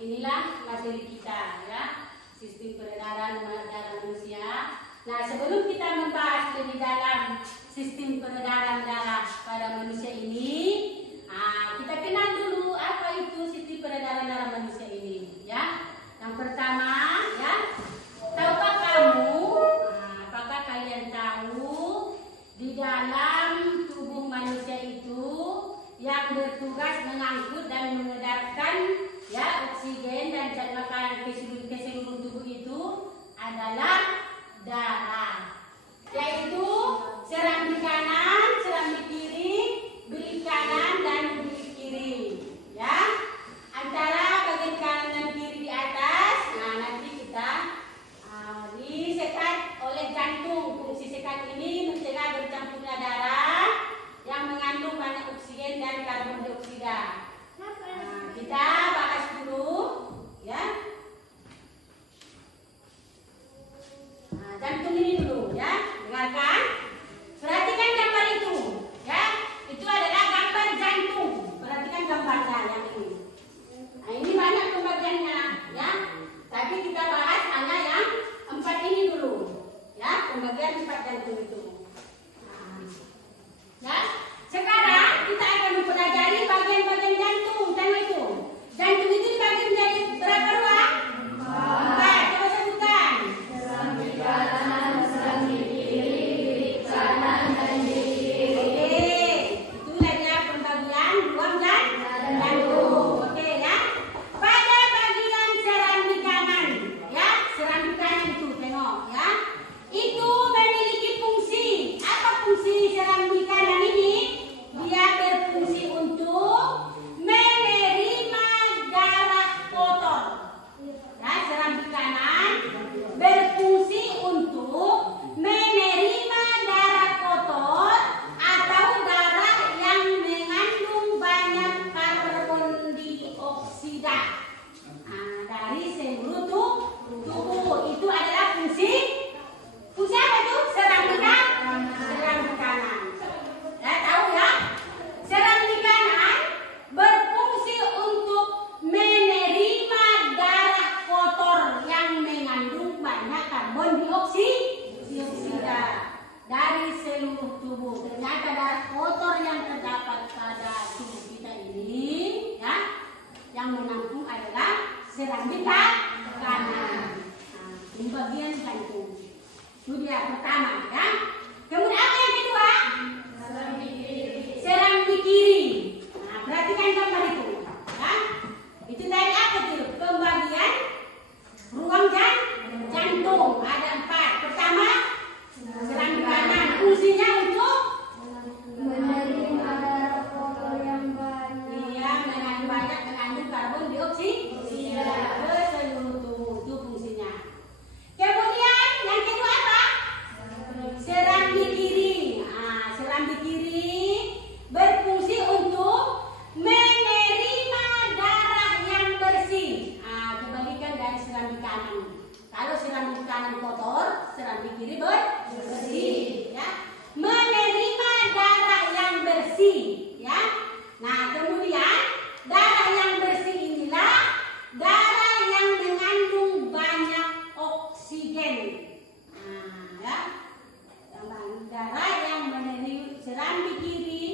inilah materi kita ya, sistem peredaran darah manusia. Nah, sebelum kita membahas lebih dalam sistem peredaran darah pada manusia ini, kita kenal dulu apa itu sistem peredaran darah manusia ini ya. Yang pertama ya, tahukah kamu, apakah kalian tahu di dalam tubuh manusia itu yang bertugas mengangkut dan mengedarkan ya oksigen dan zat makanan ke seluruh tubuh itu adalah darah, yaitu serambi kanan, serambi kiri, bilik kanan dan bilik kiri ya. Antara bagian kanan dan kiri di atas, nanti kita disekat oleh jantung. Fungsi sekat ini mencegah bercampurnya darah yang mengandung banyak oksigen dan karbon dioksida. Kita bahas dulu ya. Jantung ini dulu ya, dengarkan. Perhatikan gambar itu ya. Itu adalah gambar jantung. Perhatikan gambarnya yang ini. Nah, ini banyak pembagiannya ya. Tapi kita bahas hanya yang 4 ini dulu ya, pembagian 4 jantung itu. Ya, sekarang kita akan mempelajari bagian-bagian jantung. Jangan itu. Jantung itu dibagi menjadi berapa ruang? 4. Coba sebutkan. Serambi kanan, serambi kiri, bilik kanan dan bilik kiri. Oke, itulah dia pembagian ruang jantung. Oke ya. Pada bagian serambi kanan, ya, serambi kanan itu tengok ya. Itu memiliki fungsi. Apa fungsi serambi kanan ini? Dia berfungsi untuk menerima darah kotor. Ya, serambi kanan berfungsi untuk menerima darah kotor atau darah yang mengandung banyak karbon dioksida dari seluruh tubuh. Itu adalah fungsi apa itu? Serambi kanan. Ya, tahu ya? Serambi kanan berfungsi untuk menerima darah kotor yang mengandung banyak karbon dioksida dari seluruh tubuh. Ternyata darah kotor yang terdapat pada tubuh kita ini ya, yang menampung adalah serambi kanan. Ini bagian jantung. Itu dia pertama ya. Kemudian apa yang kedua? Serambi kiri. Perhatikan gambar itu ya. Itu tadi apa itu? Pembagian ruang jantung. Ada 4. Pertama, serambi kanan. Fungsinya untuk menerima darah kotor yang banyak. Iya, mengandung karbon dioksida ke seluruh tubuh. Itu fungsinya. Kemudian yang kedua apa? Serambi kiri. Serambi kiri berfungsi untuk menerima darah yang bersih. Kebalikan dari serambi kanan. Kalau serambi kanan kotor, serambi kiri bersih. Ya. Menerima darah yang bersih. Ya. Nah, kemudian darah yang bersih inilah darah yang mengandung banyak oksigen. Ya. Darah yang menerima serambi kiri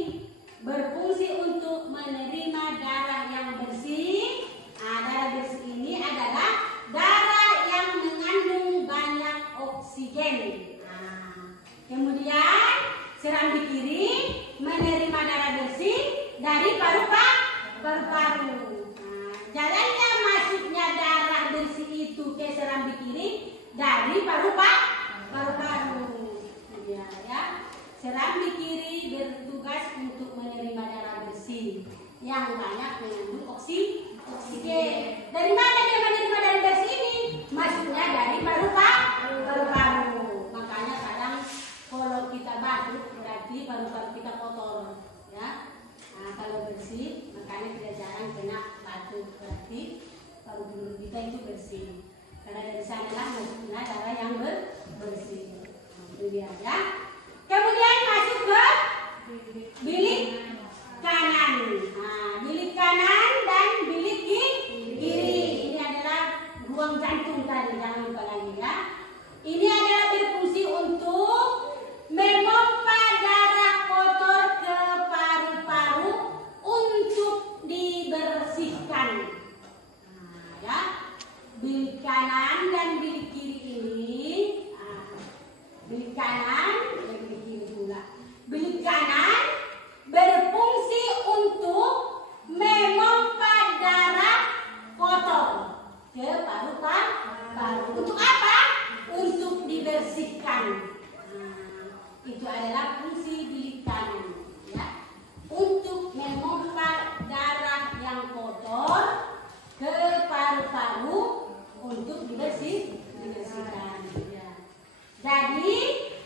berfungsi untuk menerima darah yang bersih. Darah bersih ini adalah darah yang mengandung banyak oksigen. Kemudian serambi kiri menerima darah bersih dari paru-paru. Jalannya masuknya darah bersih itu ke serambi kiri dari paru-paru. Ya. Serambi kiri bertugas untuk menerima darah bersih yang banyak mengandung oksigen. Dari mana dia menerima darah bersih ini? Masuknya dari paru-paru. Makanya kadang kalau kita batuk berarti paru-paru kita kotor. Ya. Kalau bersih, makanya kita jarang kena batuk, berarti paru-paru kita itu bersih. Karena dari sanalah masuknya darah yang bersih. Itu dia ya. Kemudian masuk ke bilik kanan. Bilik kanan dan bilik kiri. ini adalah berfungsi untuk memompa darah kotor ke paru-paru untuk dibersihkan. Nah, ya, bilik kanan dan bilik kiri ini, bilik kanan dan bilik kiri pula. Bilik kanan berfungsi untuk memompa darah kotor ke paru-paru. Untuk apa? Untuk dibersihkan. Itu adalah fungsi bilik kanan, ya. Untuk memompa darah yang kotor ke paru-paru untuk dibersihkan. Ya. Jadi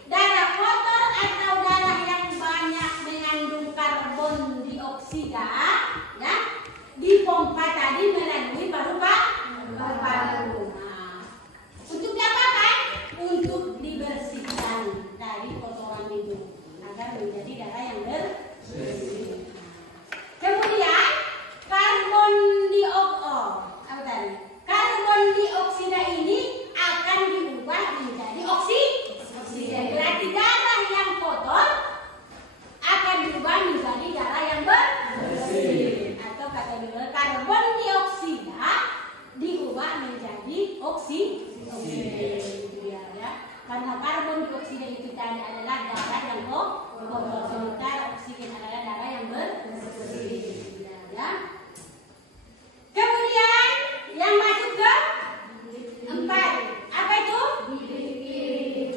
darah kotor atau darah yang banyak mengandung karbon dioksida, ya, dipompa tadi melalui paru-paru. Untuk diapakan? Untuk dibersihkan dari kotoran itu agar menjadi darah yang bersih. Kemudian karbon dioksida ini akan diubah menjadi oksigen. Berarti darah yang kotor akan diubah menjadi darah yang bersih. Atau kata dulu, karbon dioksida diubah menjadi oksigen. Ya. Karena karbon dioksida itu tadi adalah darah yang kotor, sementara oksigen adalah darah yang bersih. Ya. Kemudian yang masuk ke 4, apa itu? Bilik kiri.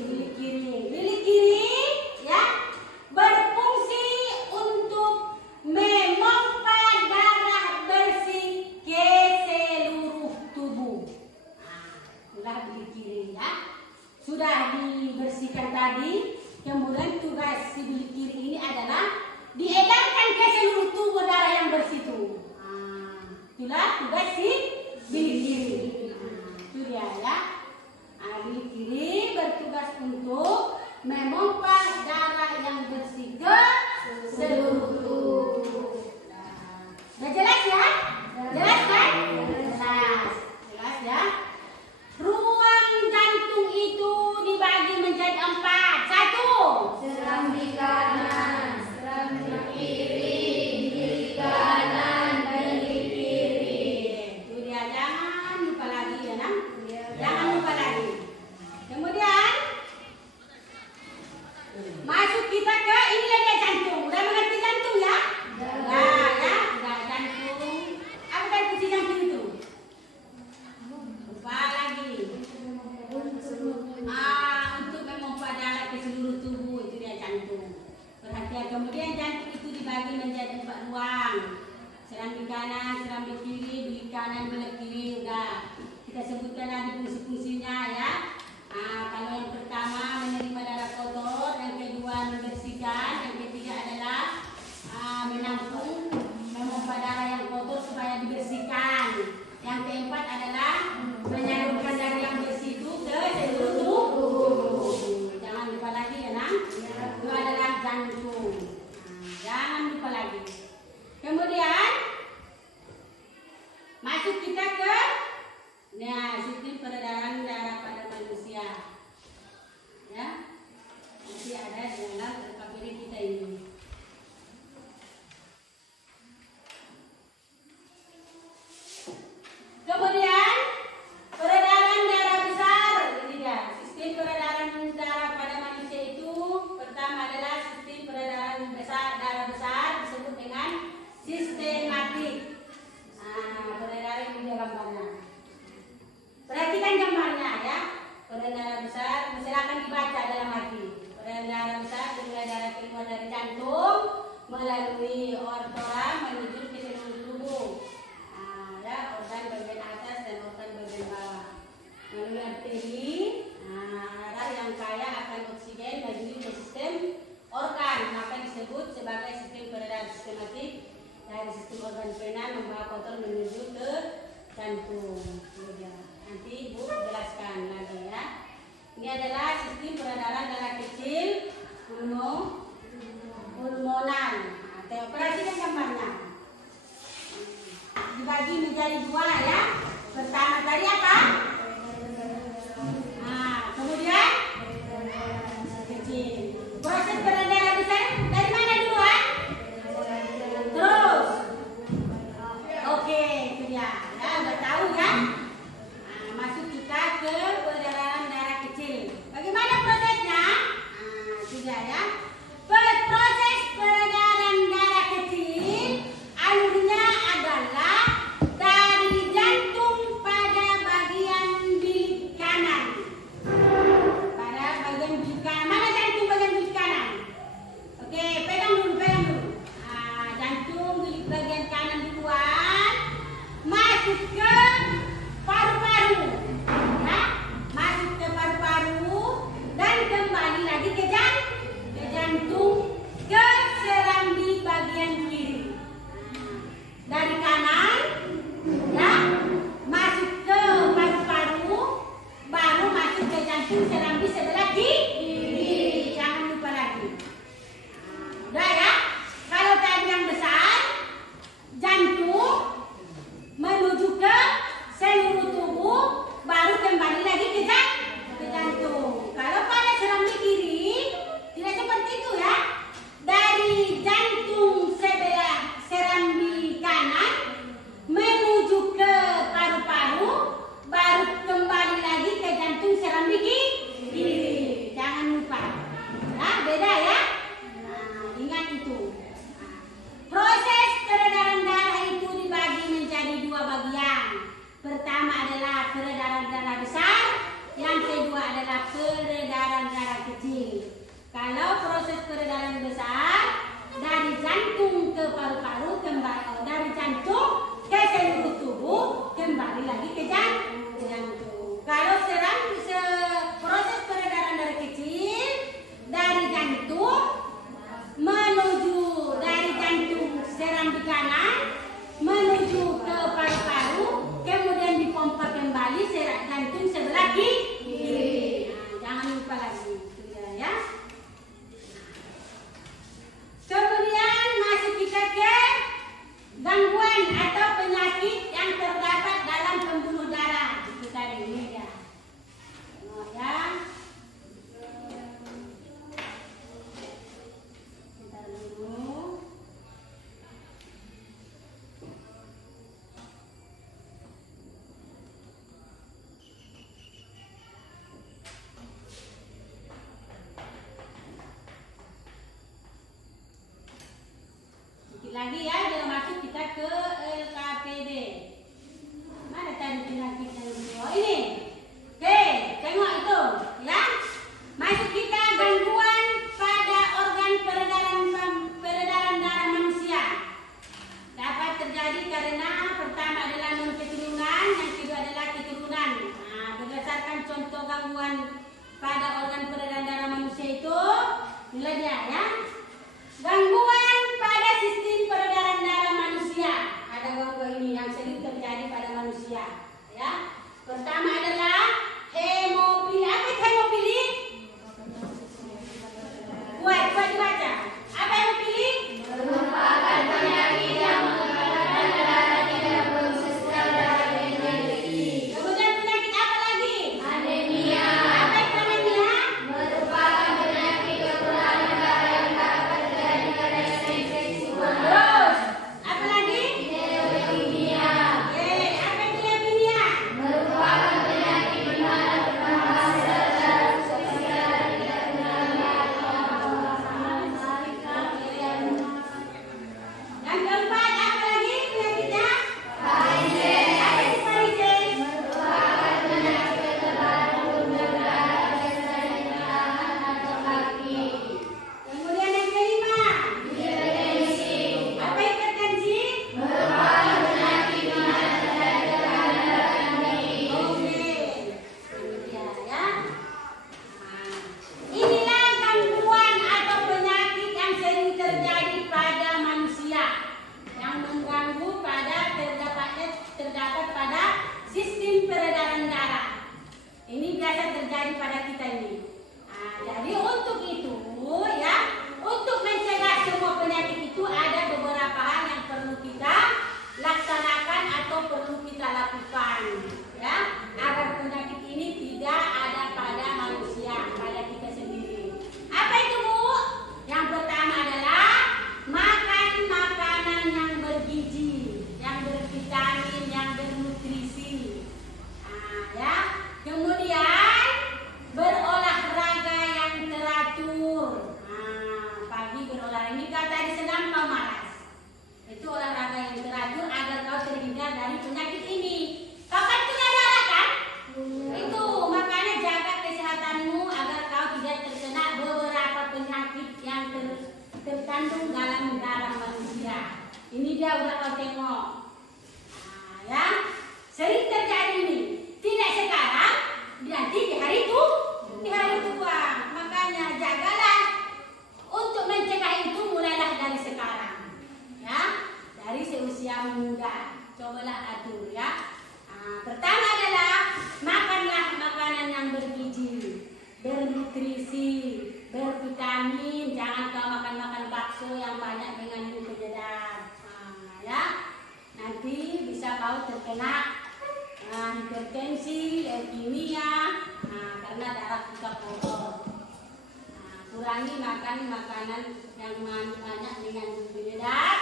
Bilik kiri, ya, berfungsi untuk memompa darah bersih ke seluruh tubuh. Itulah bilik kiri, ya. Sudah dibersihkan tadi, kemudian tugas si bilik kiri ini adalah diedarkan ke seluruh tubuh darah yang bersih itu. Itulah tugas si bilik kiri. Itu dia, ya. Bilik kiri bertugas untuk memompa darah yang bersih ke seluruh tubuh. Sudah jelas, ya? Jelas kan? Jelas, ya. Ruang jantung itu dibagi menjadi 4. 1. Serambi kanan, serambi kiri, kiri kanan, kiri kiri. Itu dia, jangan lupa lagi, ya, Nam. Jangan lupa lagi. Kemudian masuk kita ke ini lagi jantung. Udah mengerti jantung, ya? Nah, ya, udah jantung. Apa kan fungsi jantung itu? Lupa lagi. Untuk memompa darah ke seluruh tubuh, itu dia jantung. Perhatian, kemudian jantung itu dibagi menjadi 4 ruang. Serambi kanan, serambi kiri, bilik kanan, bilik kiri. Udah kita sebutkan lagi fungsi-fungsinya, ya. Kalau yang pertama menerima darah kotor, yang kedua membersihkan, yang ketiga adalah menampung, memompa darah yang kotor supaya dibersihkan. Yang keempat adalah menyalurkan darah yang bersih itu ke seluruh tubuh. Jangan lupa lagi, ya, Nam. Itu adalah jantung. Jangan lupa lagi. Kemudian masuk kita ke sistem peredaran darah pada manusia. Ya, nanti ada di dalam RKPD kita ini. Kemudian peredaran darah besar, ini dia. Sistem peredaran darah pada manusia itu pertama adalah sistem peredaran darah besar disebut dengan sistematik. Peredaran ini gambarnya. Perhatikan gambarnya, ya. Peredaran besar, silakan dibaca dalam hati. Peredaran besar dimulai darah keluar dari jantung melalui aorta menuju ke seluruh tubuh. Ya, organ bagian atas dan organ bagian bawah. Melalui arteri, darah yang kaya akan oksigen menuju ke sistem organ, maka disebut sebagai sistem peredaran sistematik. Dari sistem organ vena membawa kotor menuju ke jantung. Nanti Ibu jelaskan lagi, ya. Ini adalah sistem peredaran darah kecil pulmonan. Perhatikan gambarnya. Dibagi menjadi 2, ya. Pertama tadi apa? Kemudian peredaran darah besar, yang kedua adalah peredaran darah kecil. Kalau proses peredaran besar dari jantung ke paru-paru, kembali dari jantung ke seluruh tubuh, kembali lagi ke jantung. Kalau proses peredaran darah kecil dari jantung menuju dari jantung serambi kanan menuju ke paru-paru, kemudian dipompa kembali jantung sebelah kiri. Nah, jangan lupa lagi, ya. Kemudian masuk kita ke gangguan atau penyakit yang terdapat dalam pembuluh darah. Kita ini ya. Tengok ya. Bentar dulu. Lagi ya, jangan masuk kita ke LKPD. Mana tadi penyakit yang kedua ini? Oke, tengok itu, ya. Masuk kita gangguan pada organ peredaran darah manusia. Dapat terjadi karena pertama adalah non keturunan, yang kedua adalah keturunan. Nah, berdasarkan contoh gangguan pada organ peredaran darah manusia itu, mulai dia, ya. Gangguan pada sistem peredaran darah manusia. Ada gangguan ini yang sering terjadi pada manusia, ya. Pertama adalah hemofili. Apa itu hemofili? Buat dibaca. Apa hemofili? Merupakan penyakit yang menyebabkan darah tidak proses darah dengan tinggi. Kemudian penyakit apa lagi? Anemia. Apa itu anemia? Merupakan penyakit kekurangan darah yang dapat terjadi pada infeksi seksual. Terus, apa lagi? Leukemia. Oke, apa itu leukemia? Merupakan penyakit di mana pertambahan sel darah sosial tidak Yang keempat, apa lagi penyakitnya? Varicose. Apa itu varicose? Merupakan penyakit ketebalan pembuluh darah biasanya di tangan atau kaki. Kemudian yang kelima, Hipertensi. apa hipertensi? Merupakan penyakit di mana terjadi tekanan darah yang tinggi. Oke, kemudian ya. Nah, inilah gangguan atau penyakit yang sering terjadi pada manusia, yang mengganggu terdapat pada sistem peredaran darah. Ini biasa terjadi pada kita ini. Nah, jadi untuk itu, ya, untuk mencegah semua penyakit itu ada beberapa hal yang perlu kita laksanakan atau perlu kita lakukan, ya, agar penyakit ini tidak ada pada manusia, pada kita sendiri. Apa itu, Bu? Yang pertama adalah makan makanan yang bergizi, yang bervitamin, yang bernutrisi. Nah, ya. Kemudian berolahraga yang teratur. Nah, pagi berolahraga, ini kata tadi senam kau malas. Itu olahraga yang teratur agar kau terhindar dari penyakit ini. Kau kan punya darah kan? Itu makanya jaga kesehatanmu agar kau tidak terkena beberapa penyakit yang terkandung dalam darah manusia. Ini dia udah kau tengok. Nah, ya, sering terjadi ini. Tidak sekarang, nanti di hari tua. Makanya jagalah untuk mencegah itu, mulailah dari sekarang, ya, dari seusia muda. Cobalah atur, ya. Nah, pertama adalah makanlah makanan yang bergizi, bernutrisi, bervitamin. Jangan kau makan bakso yang banyak mengandung penyedap. Nah, ya, nanti bisa kau terkena hipertensi, leukemia, karena darah kita kotor. Kurangi makan makanan yang banyak mengandung penyedap,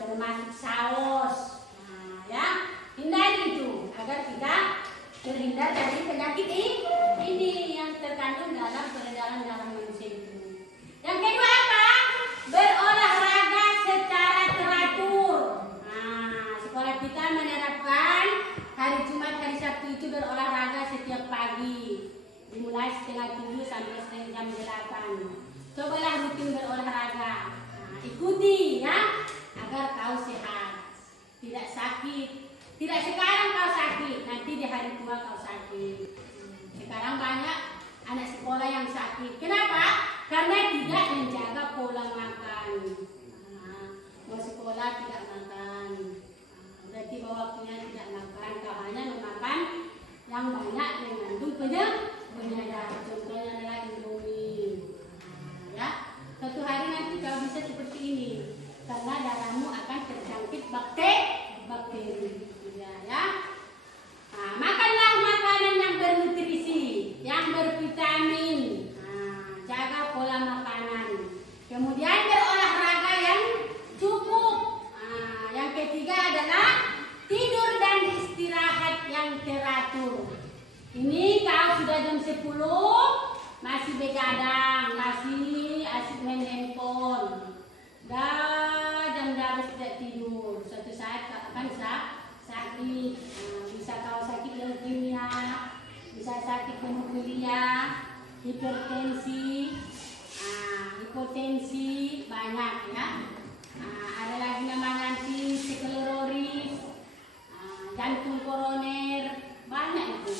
termasuk saus. Ya, hindari itu agar kita terhindar dari penyakit ini yang terkandung dalam peredaran darah manusia itu. Yang kedua apa? Berolahraga secara teratur. Sekolah kita menerapkan hari Jumat, hari Sabtu berolahraga setiap pagi, dimulai setengah 7 sampai setengah jam 8. Cobalah rutin berolahraga. Nah, ikuti ya, agar kau sehat, tidak sakit. Tidak sekarang kau sakit, nanti di hari tua kau sakit. Sekarang banyak anak sekolah yang sakit. Kenapa? Karena tidak menjaga pola makan. Mau sekolah tidak makan, berarti bahwa waktunya tidak makan. Kau hanya memakan yang banyak mengandung penyedap. Contohnya adalah Indomie. Ya, suatu hari nanti kau bisa seperti ini, karena darahmu akan terjangkit bakteri. Ya. Nah, makanlah makanan yang bernutrisi, yang bervitamin. Nah, jaga pola makanan. Kemudian berolahraga yang cukup. Nah, yang ketiga adalah tidur dan istirahat yang teratur. Ini kau sudah jam 10 masih begadang, masih asik main handphone. Jam harus tidak tidur. Suatu saat kau akan sakit. Bisa kau sakit leukemia, bisa sakit hemofilia, hipertensi, hipotensi, banyak ya. Ada lagi namanya nanti sklerosis, jantung koroner, banyak itu.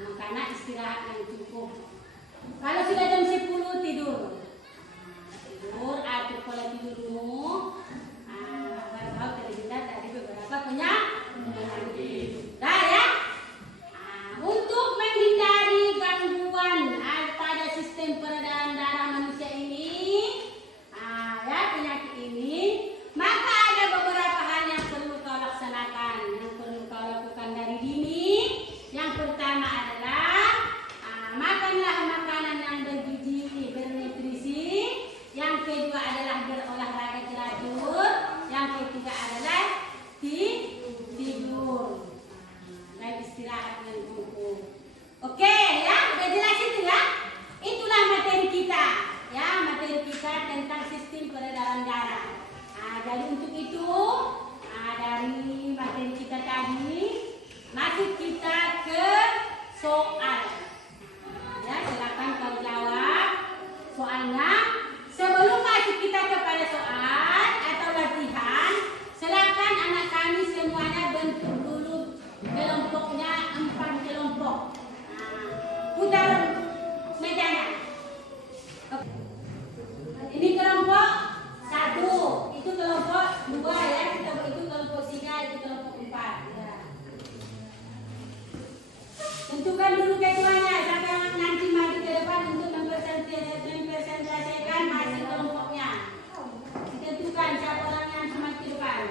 Makanya istirahat yang cukup. Kalau sudah jam 10 tidur, atur pola tidurmu, agar kau terhindar dari beberapa penyakit. Dah ya. Untuk menghindari gangguan pada sistem peredaran darah manusia ini, penyakit ini, maka ada beberapa hal yang perlu kau laksanakan, yang perlu kau lakukan dari dini. Yang pertama adalah makanlah makanan yang bergizi, bernutrisi. Yang kedua adalah berolahraga teratur. Yang ketiga adalah tidur dan istirahat yang cukup. Oke ya, udah jelas itu ya. Itulah materi kita ya, materi kita tentang sistem peredaran darah. Jadi untuk itu dari materi kita tadi, masuk kita ke soal. Ya, silakan kau jawab soalnya. Sebelum masuk kita kepada soal atau latihan, silakan anak kami semuanya bentuk dulu kelompoknya 4 kelompok. Putar mejanya. Ini kelompok 1, itu kelompok 2 ya, itu kelompok 3, itu kelompok 4. Ya. Tentukan dulu ketuanya, sampai nanti maju ke depan untuk mempresentasikan hasil kelompoknya. Ditentukan siapa orang yang maju ke depan.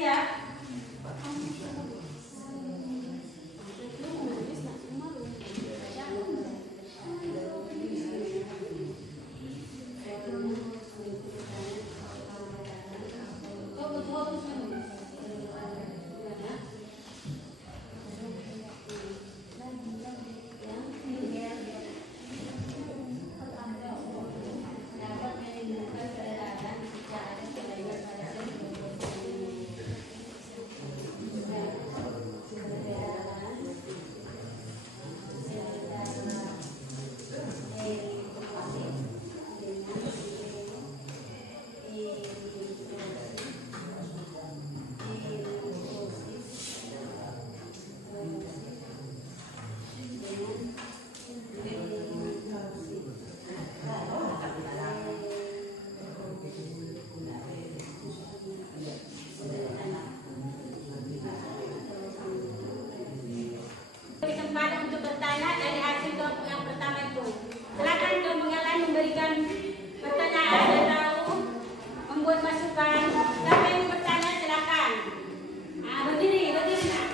siap. Kesempatan untuk bertanya dari hasil kelompok yang pertama itu. Silakan kelompok yang lain memberikan pertanyaan atau membuat masukan. Siapa yang mau bertanya silakan. Berdiri nak.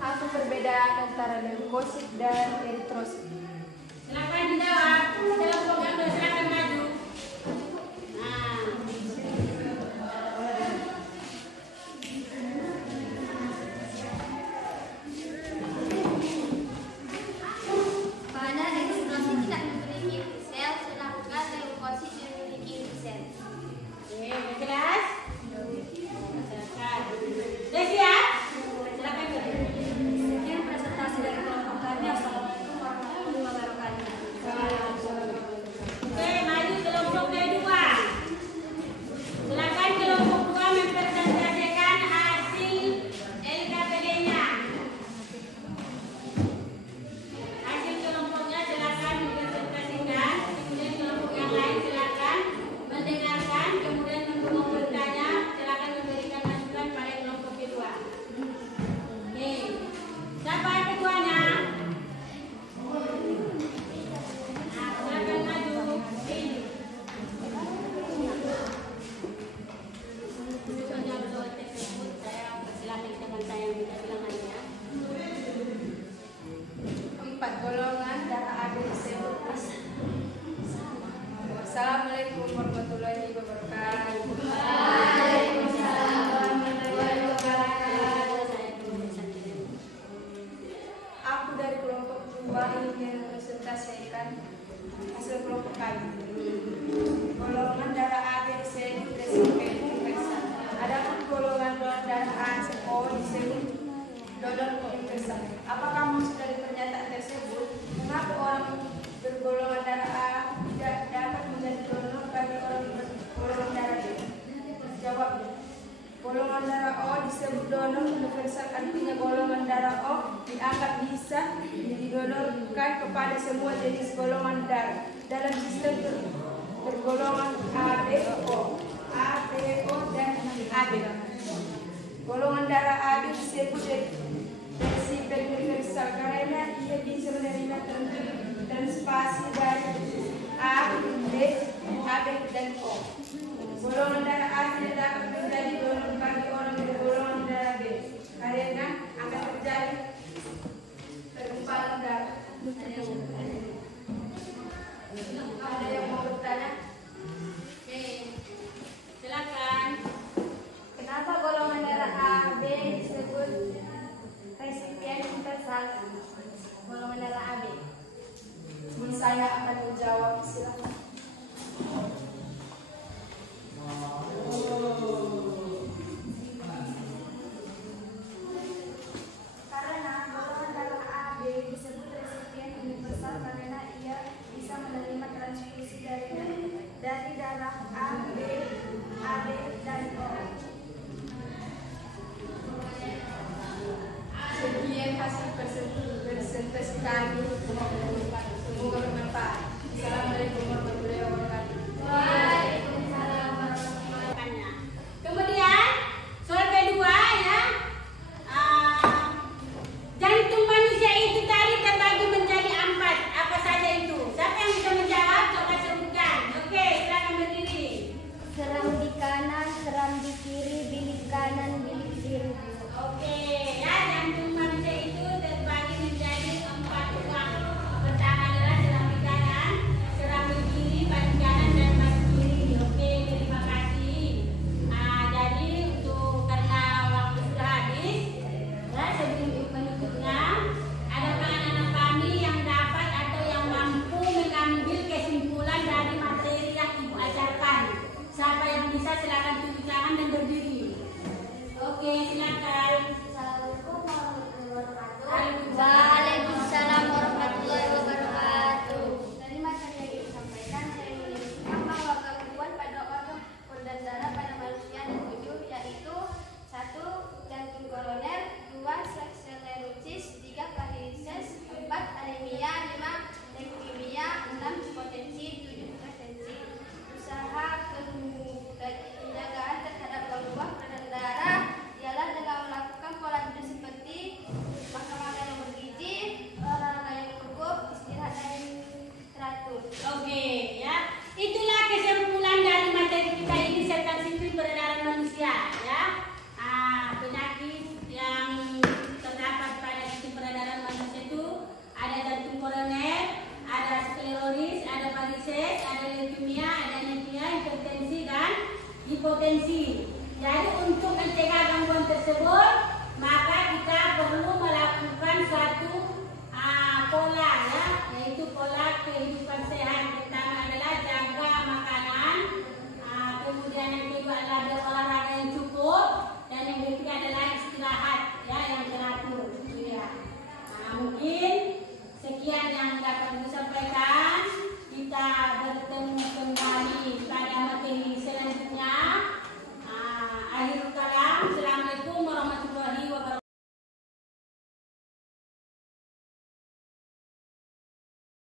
Apa perbedaan antara leukosit dan eritrosit? Silakan dijawab. Kelompok yang kedua silakan maju. Pada eritrosit tidak memiliki sel, sedangkan leukosit memiliki sel. Oke, udah jelas? Silakan. Udah siap? Silakan berdiri. Sekian presentasi dari kelompok kami. Assalamualaikum warahmatullahi wabarakatuh. Oke, maju kelompok kedua. Silakan kelompok dua mempresentasikan hasil LKPD-nya. Hasil kelompoknya silakan mempresentasikan. Kemudian kelompok yang lain silakan mendengarkan. Kemudian mau bertanya, silakan memberikan masukan pada kelompok kedua. Oke, siapa yang keduanya? Silakan maju. Menjawab soal tersebut, saya persilakan teman saya yang bisa bilang aja. 4 golongan darah AB disebut asal. Wassalamualaikum warahmatullahi wabarakatuh. Waalaikumsalam warahmatullahi wabarakatuh. Aku dari kelompok 2 ingin mempresentasikan hasil kelompok kami. Golongan darah AB disebut resipen universal. Adapun golongan darah A/O disebut donor universal. Apakah maksud dari pernyataan tersebut? Mengapa orang bergolongan darah A tidak dapat menjadi donor bagi orang bergolongan darah B? Jawab. Golongan darah O disebut donor universal, artinya golongan darah O dianggap bisa didonorkan kepada semua jenis golongan darah dalam sistem bergolongan ABO, dan AB. Golongan darah AB disebut resipen universal karena ia bisa menerima transfusi dari A, B, AB, dan O. Golongan darah A tidak dapat menjadi donor bagi orang bergolongan darah B karena akan terjadi pergumpalan darah. Ada yang mau bertanya? Oke, silakan. Kenapa golongan darah AB disebut resipien universal? Golongan darah AB. Saya akan menjawab, silakan. Karena golongan darah AB disebut resipien universal karena ia bisa menerima transfusi dari kanan bilik kiri. Oke, ya, jantung manusia itu terbagi menjadi 4 ruang. Pertama adalah serambi kanan, serambi kiri, bagian kanan dan bagian kiri. Oke, terima kasih. Jadi karena waktu sudah habis, ya, sebelum penutupnya, adakah anak-anak kami yang dapat atau yang mampu mengambil kesimpulan dari materi yang Ibu ajarkan? Siapa yang bisa, silakan tunjuk tangan dan berdiri. Oke, silakan. Assalamualaikum warahmatullahi wabarakatuh. Waalaikumsalam. Waalaikumsalam warahmatullahi wabarakatuh. Dari materi yang disampaikan, saya menyebutkan bahwa gangguan pada organ darah pada manusia ada 7, yaitu 1. Jantung koroner, 2. Sklerosis, 3. varises, 4. anemia, 5. leukemia, 6. hipotensi, 7. hipertensi. Usaha penjagaan terhadap gangguan pada darah ialah dengan melakukan pola hidup seperti makan makanan yang bergizi, olahraga yang cukup, istirahat yang teratur. Oke, ya. Itulah kesimpulan dari materi kita ini tentang sistem peredaran manusia, ya. Penyakit yang terdapat pada sistem peredaran manusia itu ada jantung koroner, ada sklerosis, ada varises, ada leukemia, ada anemia, hipertensi dan hipotensi. Jadi untuk mencegah gangguan tersebut, maka kita perlu melakukan suatu pola, ya, yaitu pola kehidupan sehat.